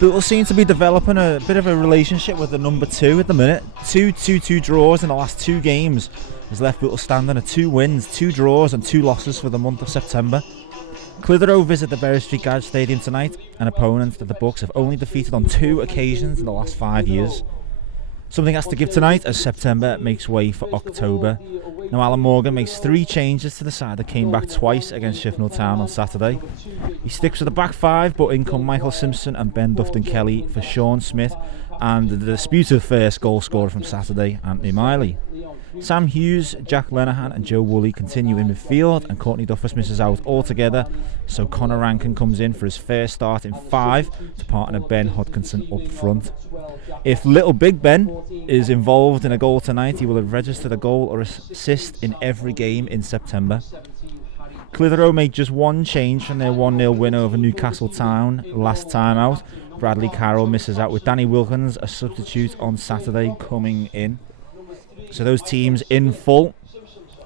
Bootle seem to be developing a bit of a relationship with the number 2 at the minute. 2 draws in the last 2 games has left Bootle standing at 2 wins, 2 draws and 2 losses for the month of September. Clitheroe visit the Berry Street Garage Stadium tonight, an opponent that the Bucks have only defeated on 2 occasions in the last 5 years. Something has to give tonight as September makes way for October. Now Alan Morgan makes 3 changes to the side that came back twice against Shifnal Town on Saturday. He sticks with the back 5, but in come Michael Simpson and Ben Dufton-Kelly for Sean Smith and the disputed first goal scorer from Saturday, Anthony Miley. Sam Hughes, Jack Lenahan and Joe Woolley continue in midfield, and Courtney Duffus misses out altogether, so Connor Rankin comes in for his first start in 5 to partner Ben Hodkinson up front. If Little Big Ben is involved in a goal tonight, he will have registered a goal or assist in every game in September. Clitheroe made just 1 change from their 1-0 win over Newcastle Town last time out. Bradley Carroll misses out with Danny Wilkins, a substitute on Saturday, coming in. So those teams in full.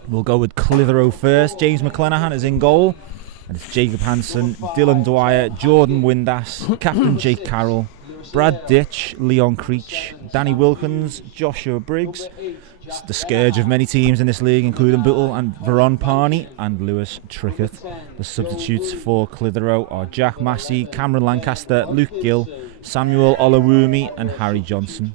We'll go with Clitheroe first. James McClenahan is in goal. And it's Jacob Hansen, Dylan Dwyer, Jordan Windass, Captain Jake Carroll, Brad Ditch, Leon Creech, Danny Wilkins, Joshua Briggs. It's the scourge of many teams in this league, including Bootle and Veron Parney and Lewis Trickett. The substitutes for Clitheroe are Jack Massey, Cameron Lancaster, Luke Gill, Samuel Olawumi and Harry Johnson.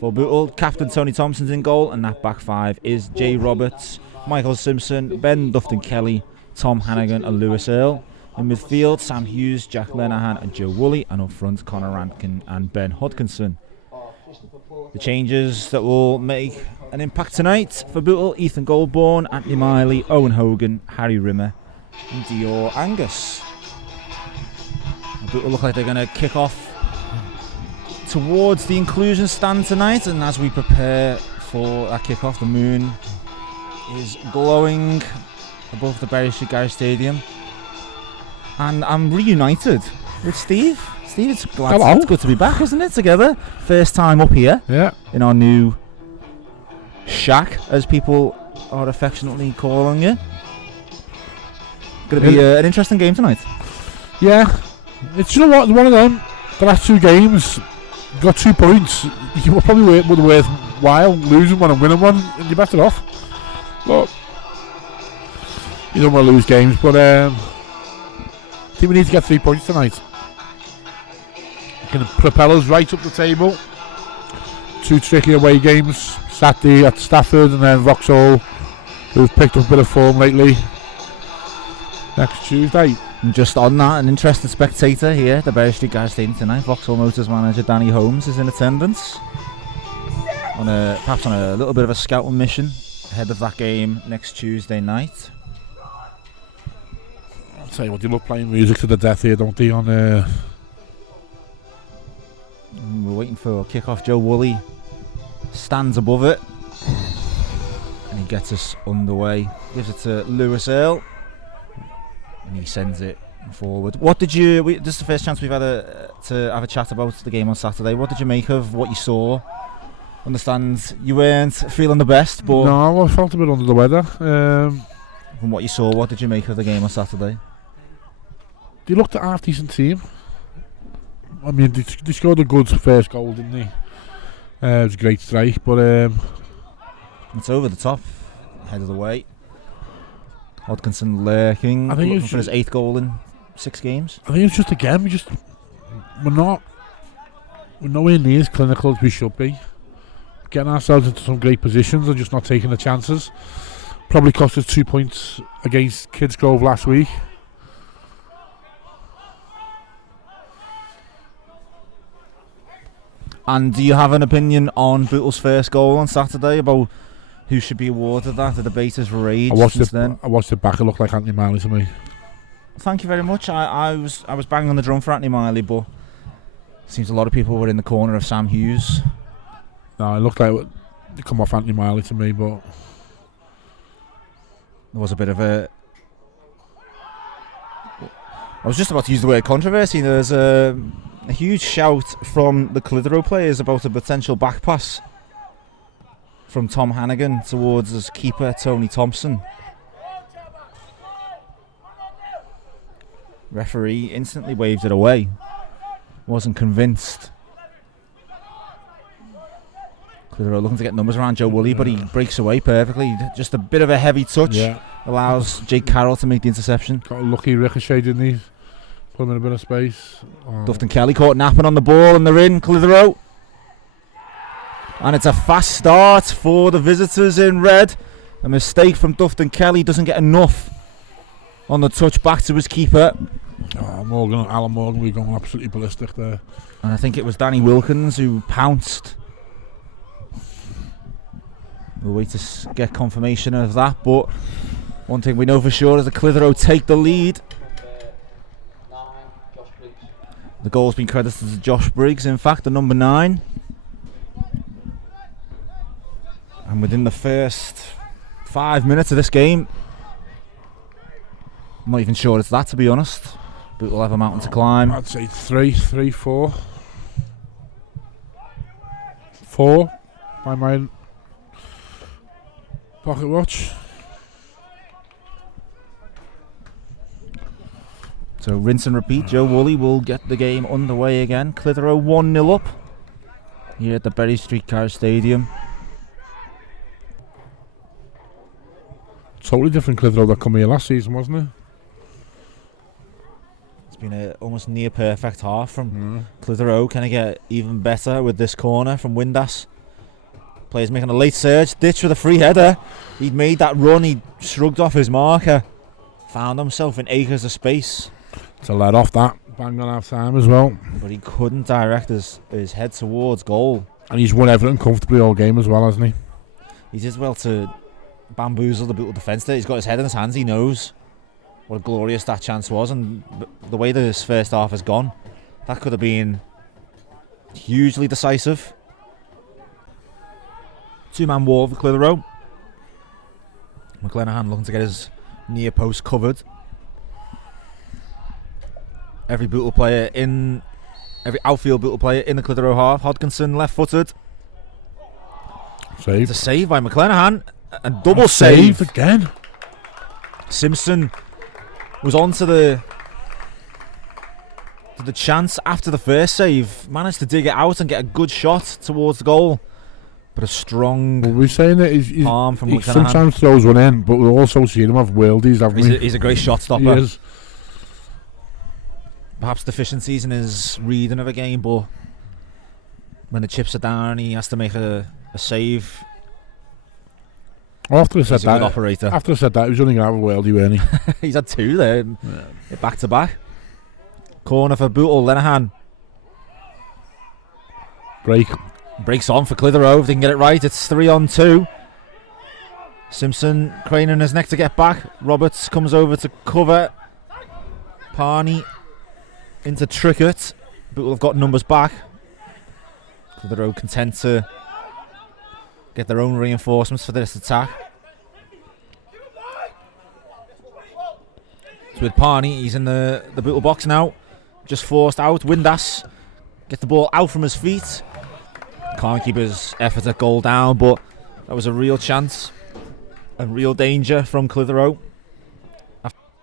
For Bootle, Captain Tony Thompson's in goal, and that back 5 is Jay Roberts, Michael Simpson, Ben Dufton-Kelly, Tom Hannigan and Lewis Earle. In midfield, Sam Hughes, Jack Lenahan and Joe Woolley, and up front, Connor Rankin and Ben Hodkinson. The changes that will make an impact tonight for Bootle: Ethan Goldborn, Anthony Miley, Owen Hogan, Harry Rimmer and Dior Angus. Bootle look like they're going to kick off towards the inclusion stand tonight, and as we prepare for that kick-off, the moon is glowing above the Berry Street Garage Stadium, and I'm reunited with Steve. Steve, it's good to be back, isn't it? Together, first time up here, in our new shack, as people are affectionately calling it. Going to be an interesting game tonight. Yeah, it's, you know what, one of them. The last 2 games. Got 2 points. You probably would have worthwhile losing one and winning one, and you're better off. But you don't want to lose games. But I think we need to get 3 points tonight. Can propel us right up the table. 2 tricky away games: Saturday at Stafford, and then Vauxhall, who've picked up a bit of form lately, next Tuesday. And just on that, an interested spectator here at the Berry Street Garage Stadium tonight. Vauxhall Motors manager Danny Holmes is in attendance, perhaps on a little bit of a scouting mission ahead of that game next Tuesday night. I'll tell you what, they love playing music to the death here, don't they? We're waiting for kick-off. Joe Woolley stands above it, and he gets us underway. Gives it to Lewis Earle, and he sends it forward. What did you? This is the first chance we've had to have a chat about the game on Saturday. What did you make of what you saw? Understand you weren't feeling the best, but no, I felt a bit under the weather. From what you saw, what did you make of the game on Saturday? They looked a half decent team. I mean, they scored a good first goal, didn't they? It was a great strike, but it's over the top, head of the way. Hodkinson lurking, looking for his 8th goal in 6 games. I think it's just, again, we're nowhere near as clinical as we should be. Getting ourselves into some great positions and just not taking the chances. Probably cost us 2 points against Kidsgrove last week. And do you have an opinion on Bootle's first goal on Saturday about who should be awarded that? The debate has raged since then. I watched it back. It looked like Anthony Miley to me. Thank you very much. I was banging on the drum for Anthony Miley, but it seems a lot of people were in the corner of Sam Hughes. No, it looked like it come off Anthony Miley to me, but there was a bit of a... I was just about to use the word controversy. There's a huge shout from the Clitheroe players about a potential back pass from Tom Hannigan towards his keeper Tony Thompson. Referee instantly waved it away. Wasn't convinced. Clitheroe looking to get numbers around Joe Woolley, but he breaks away perfectly. Just a bit of a heavy touch allows Jake Carroll to make the interception. Got a lucky ricochet, didn't he? Put him in a bit of space. Dufton Kelly caught napping on the ball, and they're in, Clitheroe. And it's a fast start for the visitors in red. A mistake from Dufton Kelly, doesn't get enough on the touch back to his keeper. Alan Morgan, we're going absolutely ballistic there. And I think it was Danny Wilkins who pounced. We'll wait to get confirmation of that, but one thing we know for sure is that Clitheroe take the lead. The goal's been credited to Josh Briggs, in fact, the number 9. And within the first 5 minutes of this game, I'm not even sure it's that, to be honest, but we'll have a mountain to climb. I'd say 3, 4. 4 by my pocket watch. So rinse and repeat. Joe Woolley will get the game underway again. Clitheroe 1-0 up here at the Berry Street Car Stadium. Totally different Clitheroe that come here last season, wasn't it? It's been a almost near perfect half from Clitheroe. Can it get even better with this corner from Windass? Players making a late surge, ditch with a free header. He'd made that run, he shrugged off his marker, found himself in acres of space. To let off that, bang on half time as well. But he couldn't direct his head towards goal. And he's won everything comfortably all game as well, hasn't he? He did well to bamboozle the Bootle defence there. He's got his head in his hands, he knows what a glorious that chance was, and the way this first half has gone, that could have been hugely decisive. 2-man wall for Clitheroe. McClenahan looking to get his near post covered. Every outfield Bootle player in the Clitheroe half. Hodkinson left-footed. Save. It's a save by McClenahan, and double save again. Simpson was on to the chance after the first save. Managed to dig it out and get a good shot towards the goal. But a strong we're saying that he's palm from he McClenahan. Sometimes throws one in, but we've also seen him have worldies, haven't we? He's a great shot stopper. He is. Perhaps deficiencies in his reading of a game, but when the chips are down, he has to make a save. After I said He's a good operator. After I said that, he was only going to have a worldie, weren't he? He's had 2 there, back to back. Corner for Bootle, Lenahan. Breaks on for Clitheroe. If they can get it right, it's 3-on-2. Simpson craning his neck to get back. Roberts comes over to cover. Parney into Trickett. Bootle have got numbers back. Clitheroe content to get their own reinforcements for this attack. It's with Parney. He's in the Bootle box now. Just forced out. Windass get the ball out from his feet. Can't keep his effort at goal down, but that was a real chance and real danger from Clitheroe.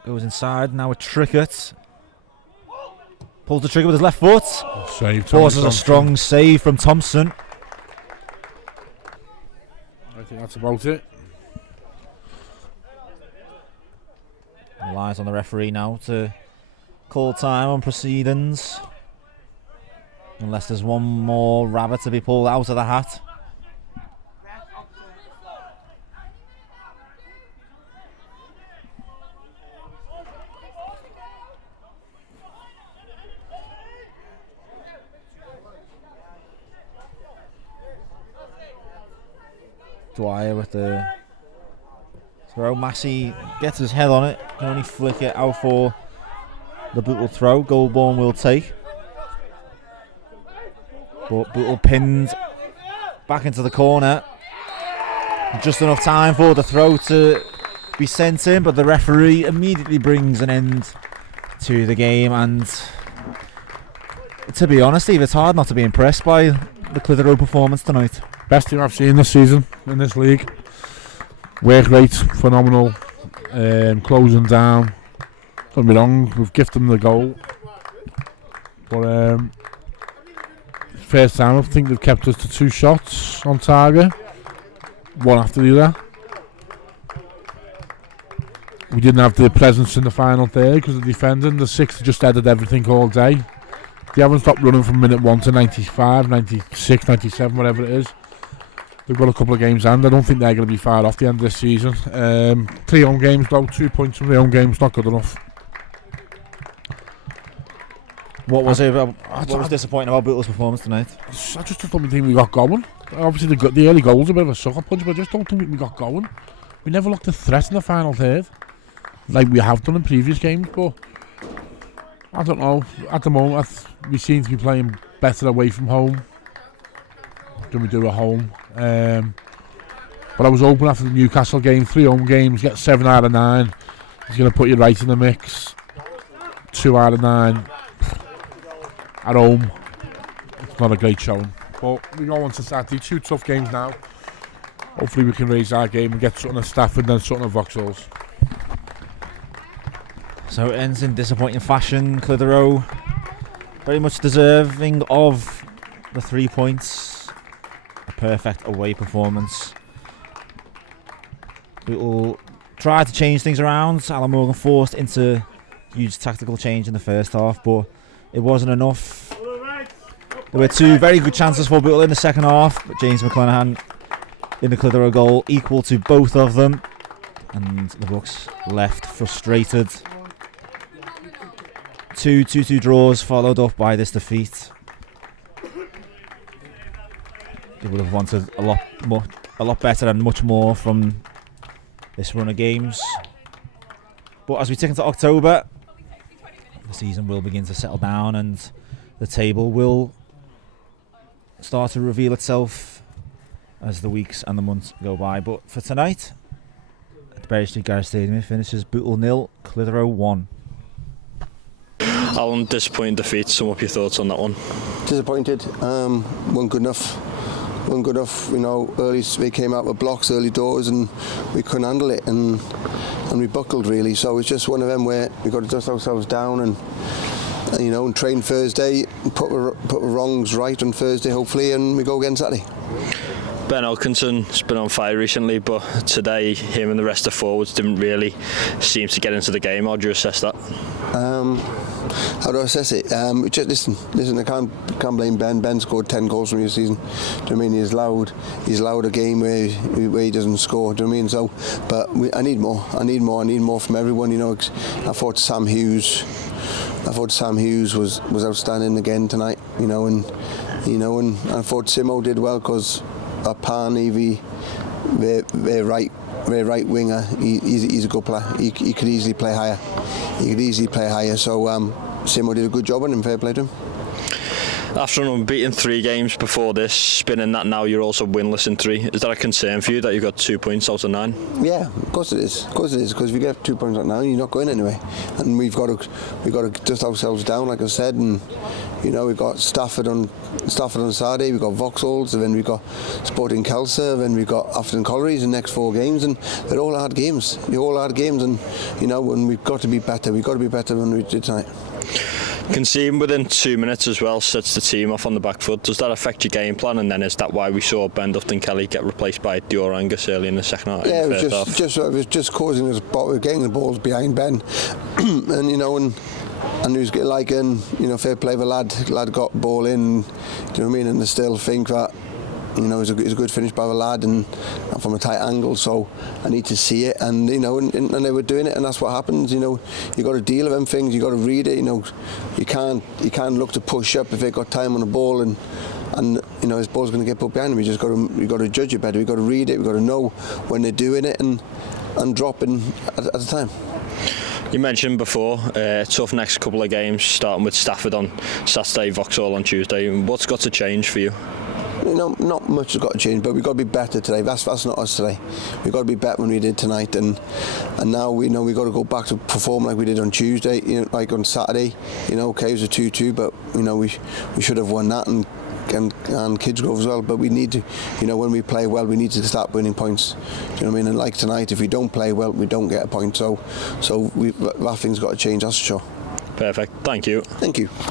Goes inside, now with Trickett. Pulls the trigger with his left foot. Save. Forces a strong save from Thompson. I think that's about it. Relies on the referee now to call time on proceedings. Unless there's one more rabbit to be pulled out of the hat. Dwyer with the throw. Massey gets his head on it. Can only flick it out for the Bootle throw. Goldborn will take. But Bootle pinned back into the corner. Just enough time for the throw to be sent in, but the referee immediately brings an end to the game. And to be honest, Steve, it's hard not to be impressed by the Clitheroe performance tonight. Best team I've seen this season in this league. Work rate, phenomenal. Closing down. Don't be wrong, we've gifted them the goal. But first time I think they've kept us to 2 shots on target, one after the other. We didn't have the presence in the final third because of the defending. The 6 just headed everything all day. They haven't stopped running from minute 1 to 95, 96, 97, whatever it is. They've got a couple of games and I don't think they're going to be far off the end of this season. 3 home games though, 2 points from the home games, not good enough. What was disappointing about Bootle's performance tonight? I just don't think we got going. Obviously the early goals a bit of a sucker punch, but I just don't think we got going. We never looked a threat in the final third, like we have done in previous games, but I don't know. At the moment, we seem to be playing better away from home than we do at home. But I was hoping after the Newcastle game, 3 home games, get 7 out of 9. He's going to put you right in the mix. 2 out of 9 at home. It's not a great showing. But we go on to Saturday, 2 tough games now. Hopefully we can raise our game and get something at Stafford and then something at Vauxhall's. So it ends in disappointing fashion. Clitheroe very much deserving of the 3 points. A perfect away performance. We will try to change things around. Alan Morgan forced into huge tactical change in the first half, but it wasn't enough. There were 2 very good chances for Bootle in the second half, but James McClenaghan in the Clitheroe goal equal to both of them, and the Bucks left frustrated. 2-2 draws followed up by this defeat. They would have wanted a lot better and much more from this run of games. But as we tick into October, the season will begin to settle down and the table will start to reveal itself as the weeks and the months go by. But for tonight, at the Berry Street Garage Stadium, it finishes Bootle 0, Clitheroe 1. Alan, disappointing defeat. Sum up your thoughts on that one. Disappointed. Wasn't good enough. You know, early we came out with blocks early doors and we couldn't handle it and we buckled really. So it's just one of them where we got to dust ourselves down and you know, and train Thursday, put the wrongs right on Thursday hopefully, and we go again Saturday. Ben Elkinson's been on fire recently, but today him and the rest of the forwards didn't really seem to get into the game. How do you assess that? How do I assess it? Just listen. I can't blame Ben. Ben scored 10 goals from your season. Do you know what I mean? He's allowed a game where he doesn't score. Do you know what I mean? So, but I need more. I need more from everyone. You know, I thought Sam Hughes was outstanding again tonight. And I thought Simo did well because Pan Evie, their right winger, he's a good player. He could easily play higher. So Simo did a good job on him. Fair play to him. After an unbeaten 3 games before this, spinning that now you're also winless in 3. Is that a concern for you that you've got 2 points out of 9? Yeah, of course it is. Because if you get 2 points out now, you're not going anywhere. And we've got to dust ourselves down, like I said. And we've got Stafford on Saturday. We've got Vauxhalls, and then we've got Sporting Kelso, then we've got Afton Collieries in the next 4 games, and they're all hard games. And when we've got to be better. We've got to be better than we did tonight. Conceding within 2 minutes as well sets the team off on the back foot. Does that affect your game plan? And then is that why we saw Ben Dufton-Kelly get replaced by Dior Angus early in the second half? Yeah, it was just causing us getting the balls behind Ben, and he was fair play. The lad got ball in. Do you know what I mean? And I still think that. It was a good finish by the lad and from a tight angle, so I need to see it, and and they were doing it, and that's what happens. You got to deal with them things. You got to read it. You can't look to push up if they've got time on the ball and his ball's going to get put behind him. You got to judge it better. You got to read it. We got to know when they're doing it and dropping at the time. You mentioned before, tough next couple of games, starting with Stafford on Saturday, Vauxhall on Tuesday. What's got to change for you? Not much has got to change, but we've got to be better today. That's not us today. We've got to be better than we did tonight, and now we've got to go back to perform like we did on Tuesday, like on Saturday. Okay, it was a 2-2, but we should have won that, and Kidsgrove as well. But we need to, when we play well, we need to start winning points. Do you know what I mean? And like tonight, if we don't play well, we don't get a point. So that thing's got to change. That's for sure. Perfect. Thank you. Thank you.